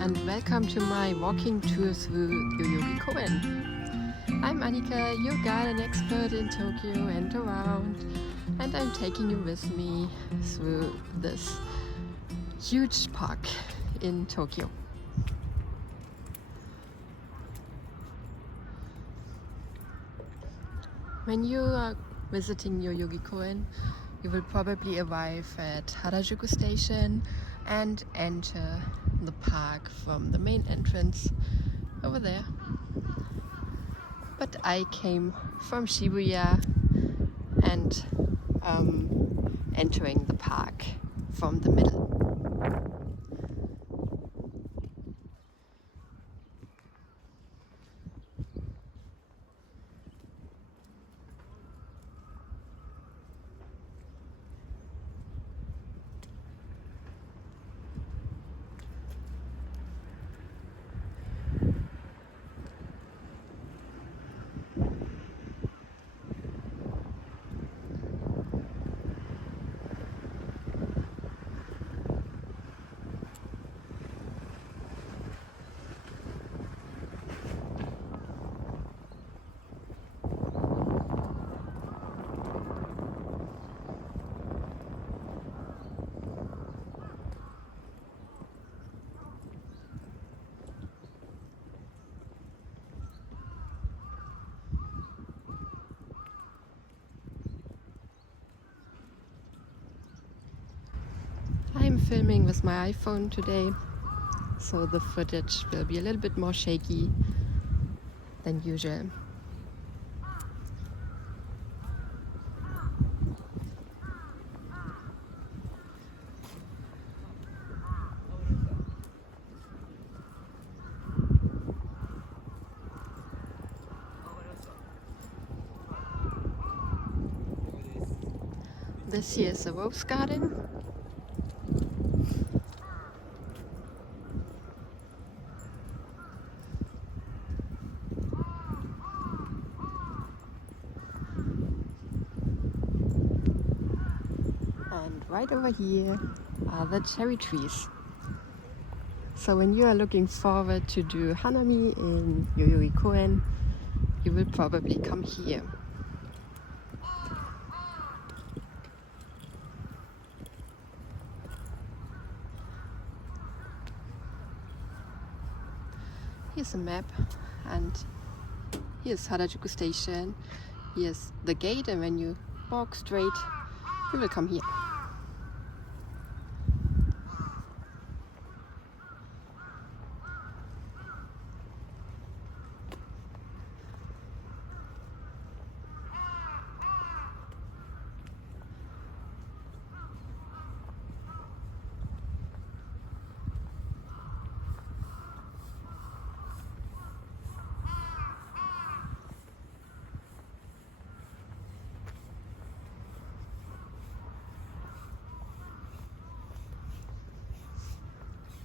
and welcome to my walking tour through Yoyogi Koen. I'm Annika, your garden expert in Tokyo and around, and I'm taking you with me through this huge park in Tokyo. When you are visiting Yoyogi Koen, you will probably arrive at Harajuku Station and enter the park from the main entrance over there. But I came from Shibuya and entering the park from the middle. I'm filming with my iPhone today, so the footage will be a little bit more shaky than usual. This here is a rose garden. And right over here are the cherry trees. So when you are looking forward to do Hanami in Yoyogi Koen, you will probably come here. Here's a map, and here's Harajuku Station. Here's the gate, and when you walk straight, you will come here.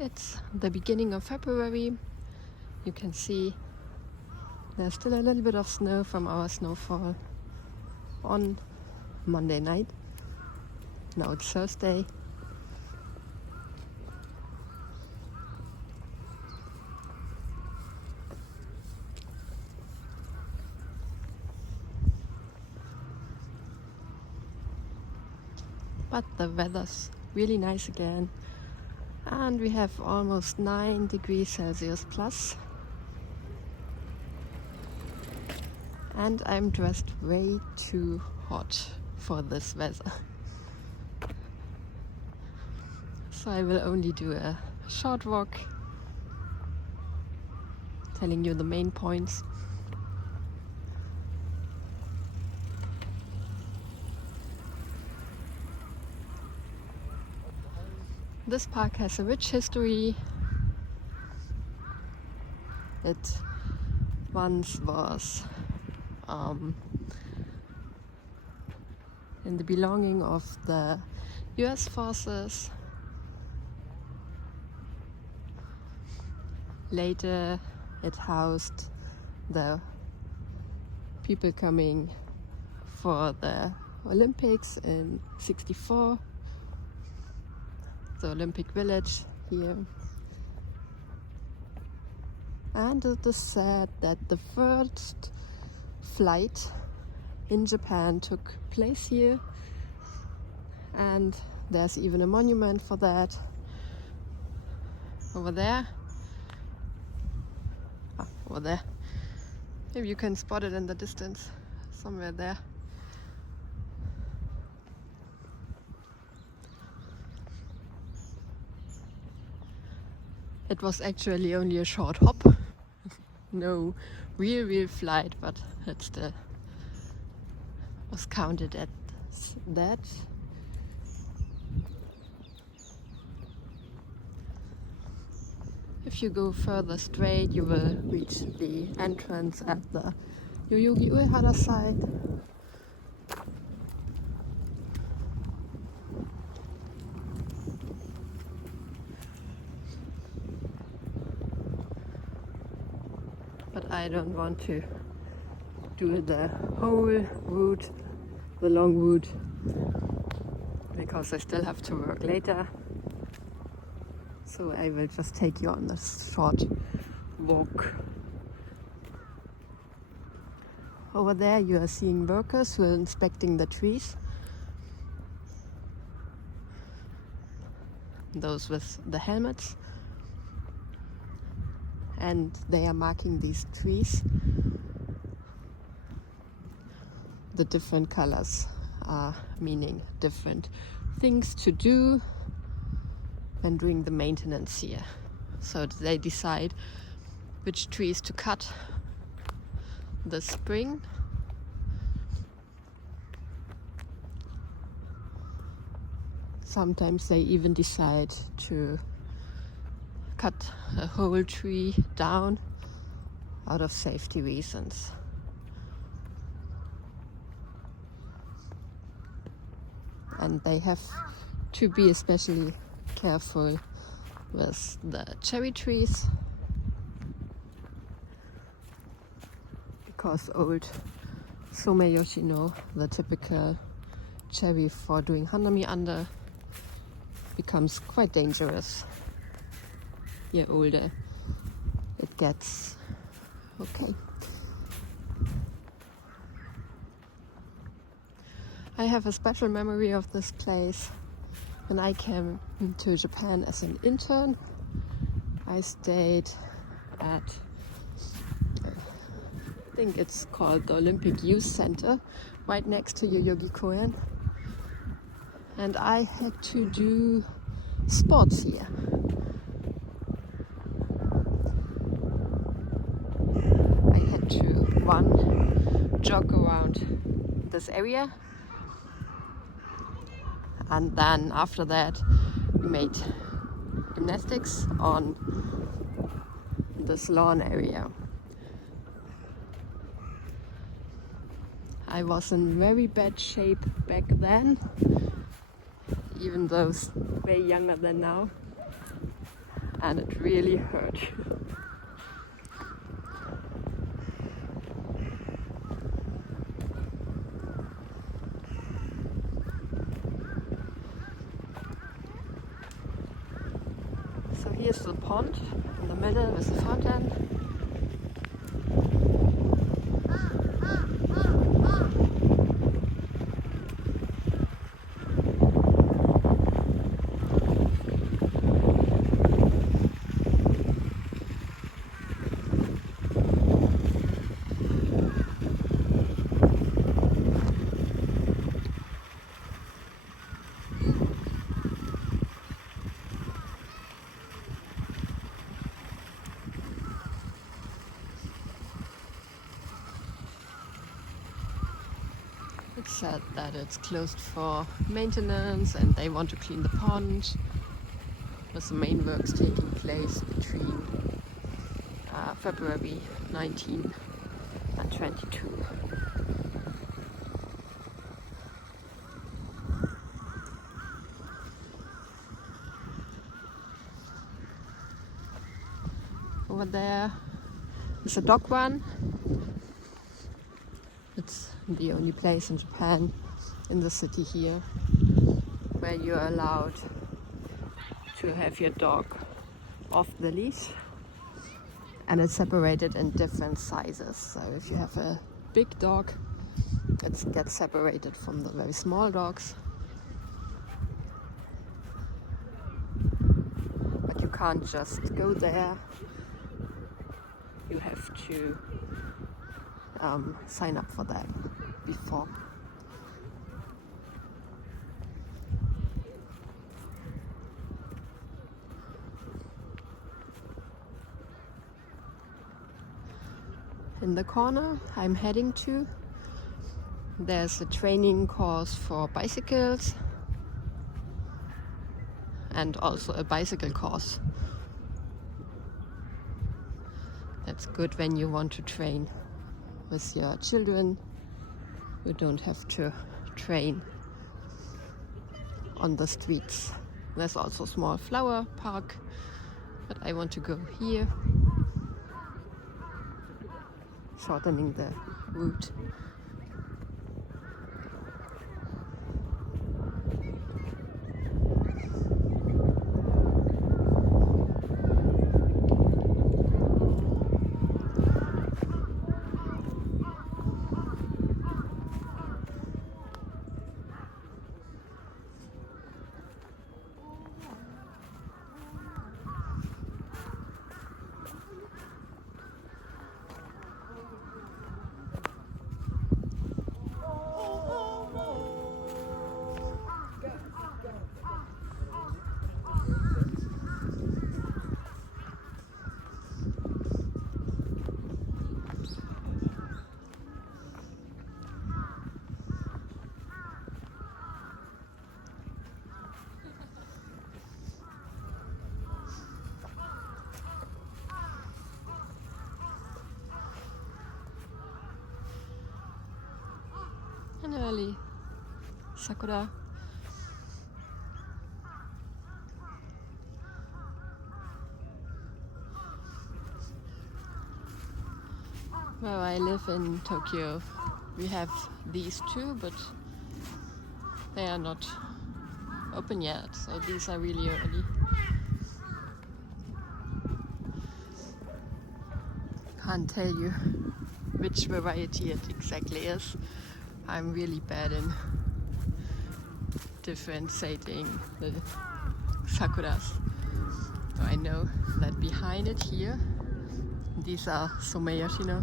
It's the beginning of February. You can see there's still a little bit of snow from our snowfall on Monday night. Now it's Thursday. But the weather's really nice again. And we have almost 9 degrees Celsius plus. And I'm dressed way too hot for this weather. So I will only do a short walk, telling you the main points. This park has a rich history. It once was in the belonging of the US forces. Later it housed the people coming for the Olympics in '64. The Olympic Village here. And it is said that the first flight in Japan took place here, and there's even a monument for that over there. Over there. Maybe you can spot it in the distance, somewhere there. It was actually only a short hop. No real flight, but it still was counted as that. If you go further straight, you will reach the entrance at the Yoyogi Uehara site. But I don't want to do the whole route, the long route, because I still have to work later. So I will just take you on this short walk. Over there you are seeing workers who are inspecting the trees. Those with the helmets. And they are marking these trees. The different colors are meaning different things to do when doing the maintenance here. So they decide which trees to cut this spring. Sometimes they even decide to cut a whole tree down out of safety reasons. And they have to be especially careful with the cherry trees, because old Someyoshino, the typical cherry for doing hanami under, becomes quite dangerous the older it gets. Okay. I have a special memory of this place. When I came to Japan as an intern, I stayed at, I think it's called the Olympic Youth Center, right next to Yoyogi Koen. And I had to do sports here. I had to jog around this area. And then after that, we made gymnastics on this lawn area. I was in very bad shape back then, even though way younger than now, and it really hurt. So here's the pond in the middle with the fountain. It's said that it's closed for maintenance and they want to clean the pond, with the main works taking place between February 19 and 22. Over there is a dog run. It's the only place in Japan, in the city here, where you're allowed to have your dog off the leash. and it's separated in different sizes. So if you have a big dog, it gets separated from the very small dogs. But you can't just go there. You have to sign up for that before. In the corner I'm heading to, there's a training course for bicycles and also a bicycle course. That's good when you want to train with your children. You don't have to train on the streets. There's also a small flower park, but I want to go here, shortening the route. An early Sakura. Where I live in Tokyo, we have these two, but they are not open yet, so these are really early. Can't tell you which variety it exactly is. I'm really bad in differentiating the sakuras. So I know that behind it here, these are Someyoshino.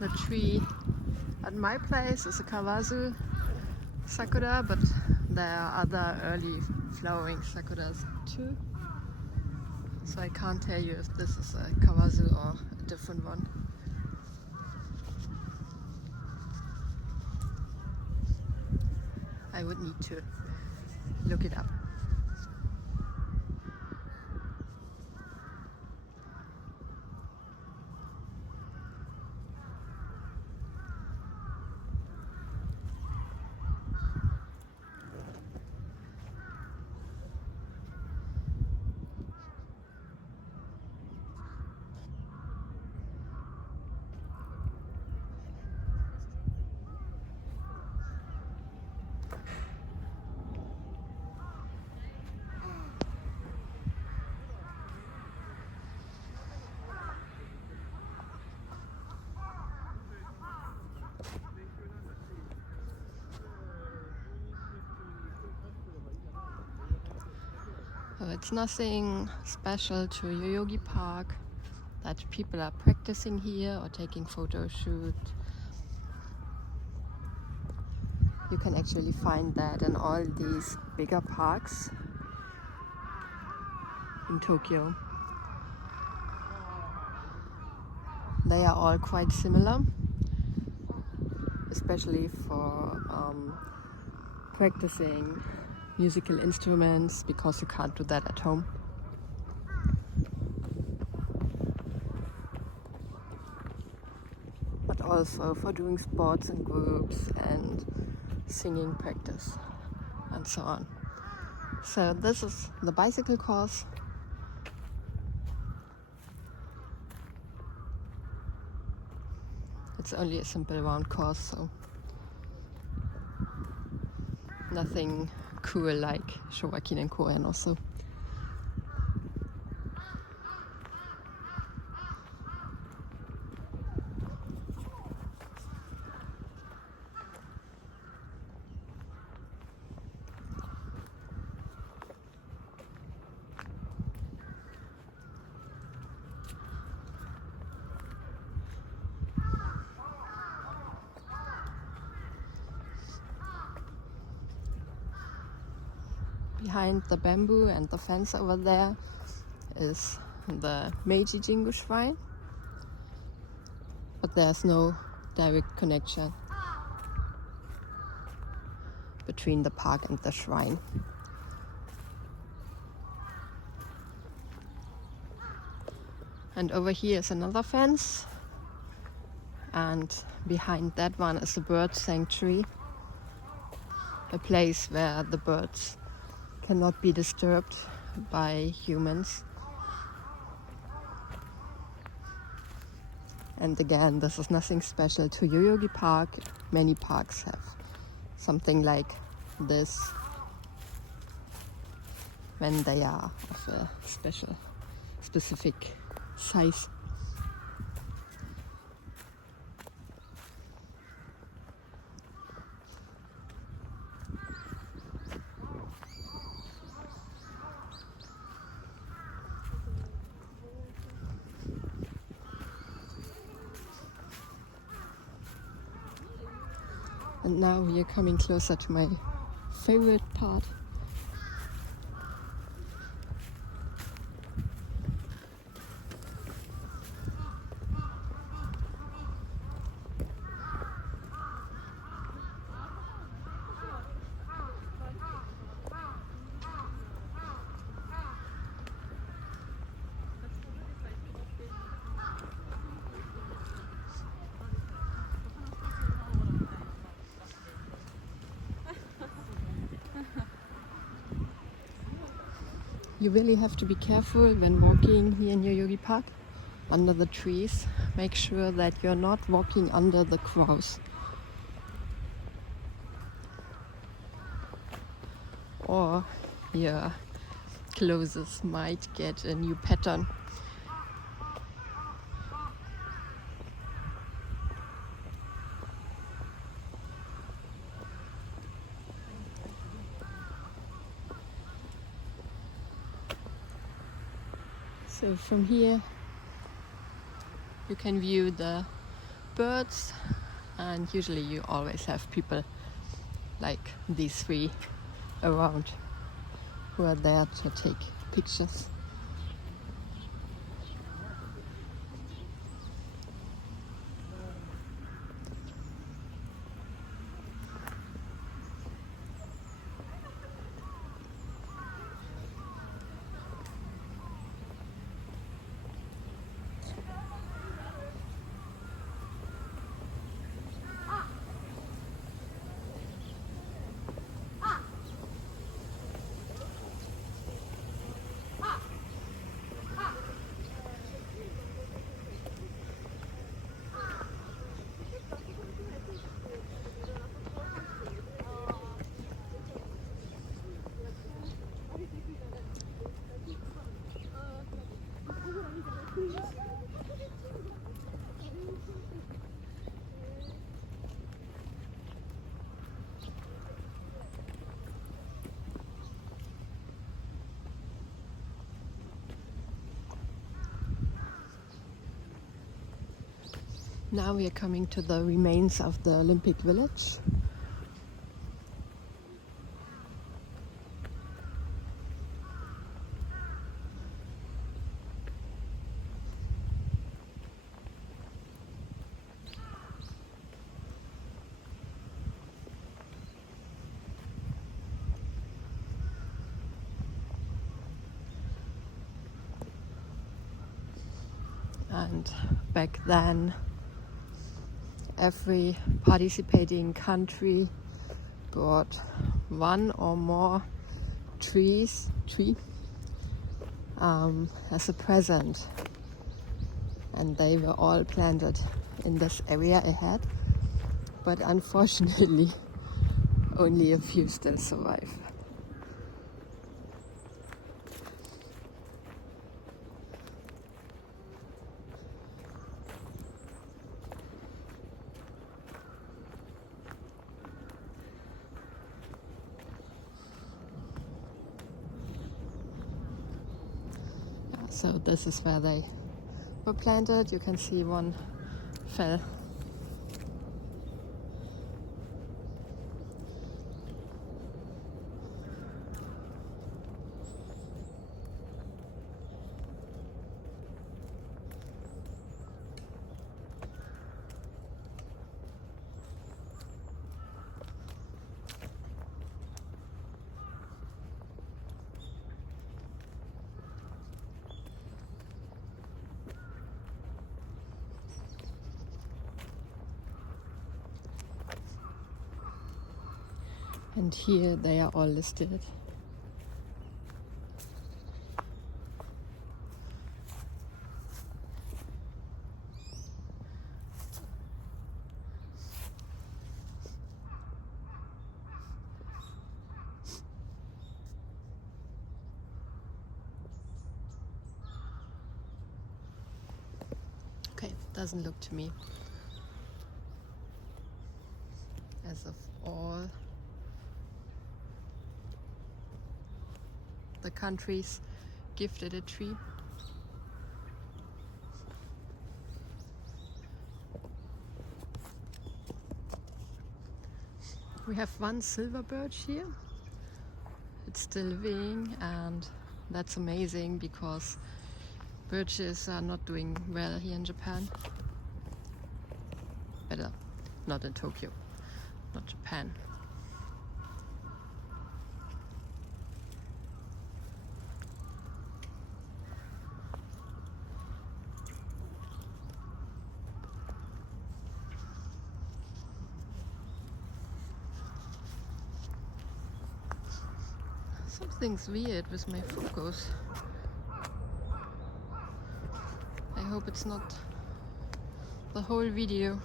The tree at my place is a Kawazu Sakura, but there are other early flowering Sakuras too. So I can't tell you if this is a Kawazu or a different one. I would need to look it up. So it's nothing special to Yoyogi Park that people are practicing here or taking photo shoot. You can actually find that in all these bigger parks in Tokyo. They are all quite similar, especially for practicing musical instruments, because you can't do that at home. But also for doing sports in groups and singing practice and so on. So this is the bicycle course. It's only a simple round course, so nothing cool like Showakin and Koen also. Behind the bamboo and the fence over there is the Meiji Jingu shrine, but there's no direct connection between the park and the shrine. And over here is another fence, and behind that one is a bird sanctuary, a place where the birds cannot be disturbed by humans. And again, this is nothing special to Yoyogi Park. Many parks have something like this when they are of a specific size. And now we are coming closer to my favorite part. You really have to be careful when walking here in Yoyogi Park under the trees. Make sure that you're not walking under the crows, or your clothes might get a new pattern. So from here you can view the birds, and usually you always have people like these three around who are there to take pictures. Now we are coming to the remains of the Olympic Village. And back then, every participating country brought one or more tree as a present, and they were all planted in this area ahead, but unfortunately only a few still survive. So this is where they were planted. You can see one fell. And here they are all listed. Okay, doesn't look to me as of all the countries gifted a tree. We have one silver birch here. It's still living, and that's amazing because birches are not doing well here in Japan. Better not in Tokyo, not Japan. Something's weird with my focus. I hope it's not the whole video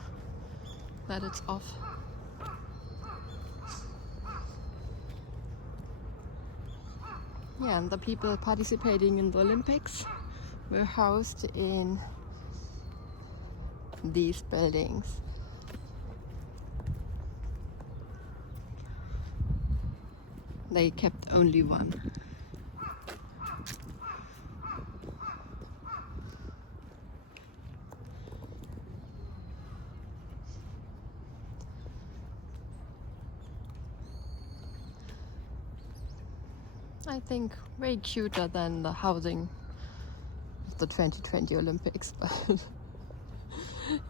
that it's off. Yeah, and the people participating in the Olympics were housed in these buildings. They kept only one. I think way cuter than the housing of the 2020 Olympics, but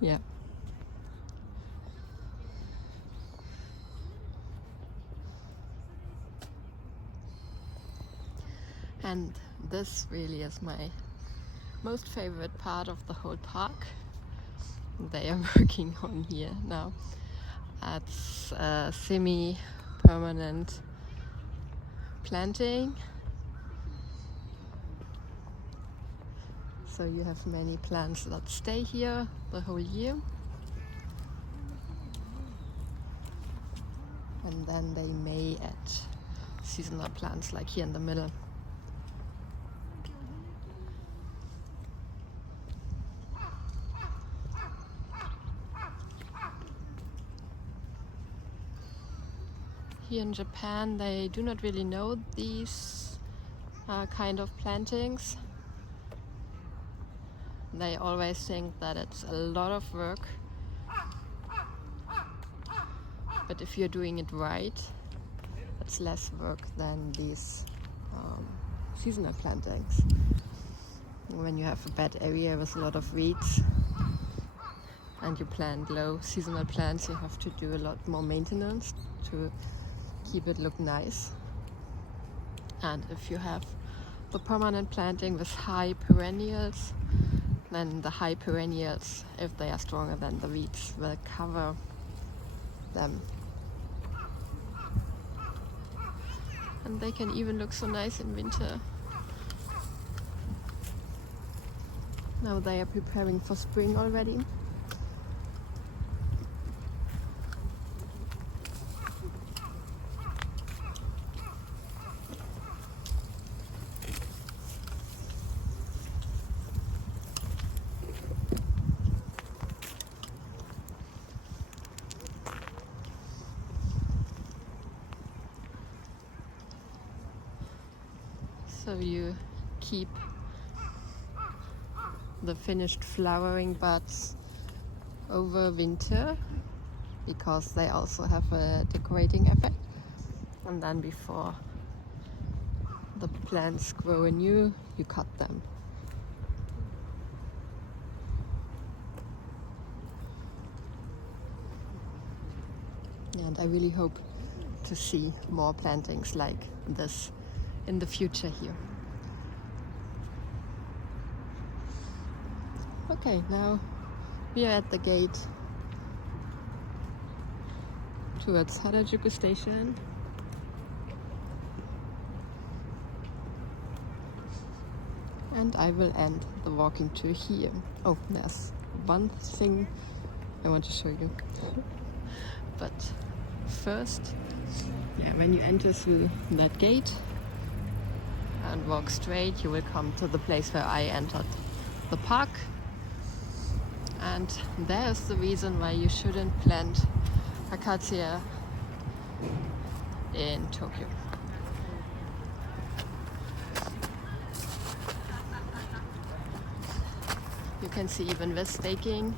yeah. And this really is my most favorite part of the whole park. They are working on here now. It's a semi-permanent planting. So you have many plants that stay here the whole year. And then they may add seasonal plants like here in the middle. Here in Japan, they do not really know these kind of plantings. They always think that it's a lot of work. But if you're doing it right, it's less work than these seasonal plantings. When you have a bad area with a lot of weeds and you plant low seasonal plants, you have to do a lot more maintenance to keep it look nice. And if you have the permanent planting with high perennials, then the high perennials, if they are stronger than the weeds, will cover them. And they can even look so nice in winter. Now they are preparing for spring already. So you keep the finished flowering buds over winter because they also have a decorating effect. And then before the plants grow anew, you cut them. And I really hope to see more plantings like this in the future here. Okay, now we are at the gate towards Harajuku Station. And I will end the walking tour here. Oh, there's one thing I want to show you. But first, when you enter through that gate and walk straight, you will come to the place where I entered the park. And there's the reason why you shouldn't plant acacia in Tokyo. You can see even with staking,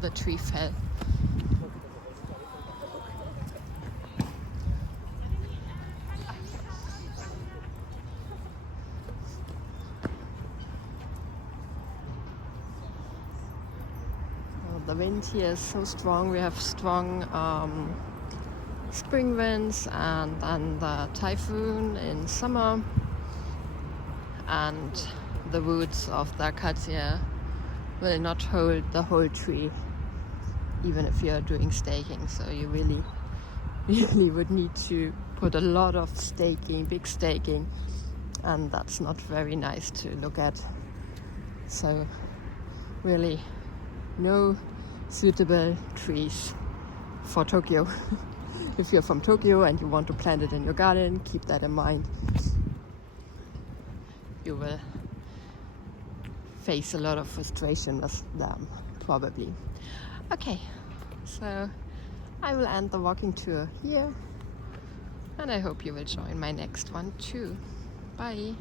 the tree fell. The wind here is so strong. We have strong spring winds and then the typhoon in summer, and the roots of the acacia will not hold the whole tree even if you're doing staking. So you really would need to put a lot of staking, big staking, and that's not very nice to look at. So really no suitable trees for Tokyo. If you're from Tokyo and you want to plant it in your garden, keep that in mind. You will face a lot of frustration with them, probably. Okay, so I will end the walking tour here, and I hope you will join my next one too. Bye!